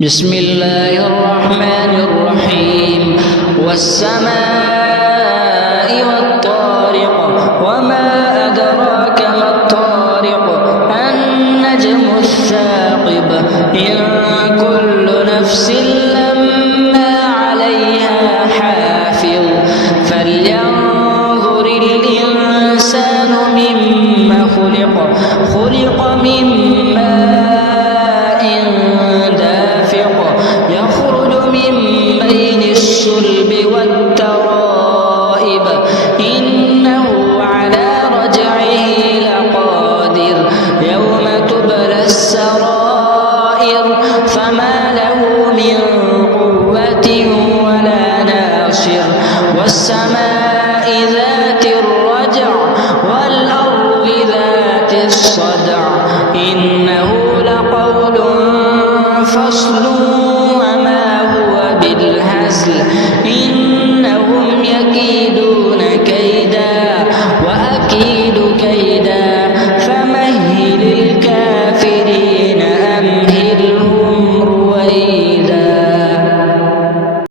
بسم الله الرحمن الرحيم والسماء والطارق وما أدراك ما الطارق النجم الثاقب إن كل نفس لما عليها حافظ فلينظر الإنسان مما خلق من ماء دافق يخرج من بين الصلب والترائب إنه على رجعه لقادر يوم تبلى السرائر فما له من قوة ولا ناصر والسماء ذات الرجع والأرض ذات الصدع إنه لقول فصل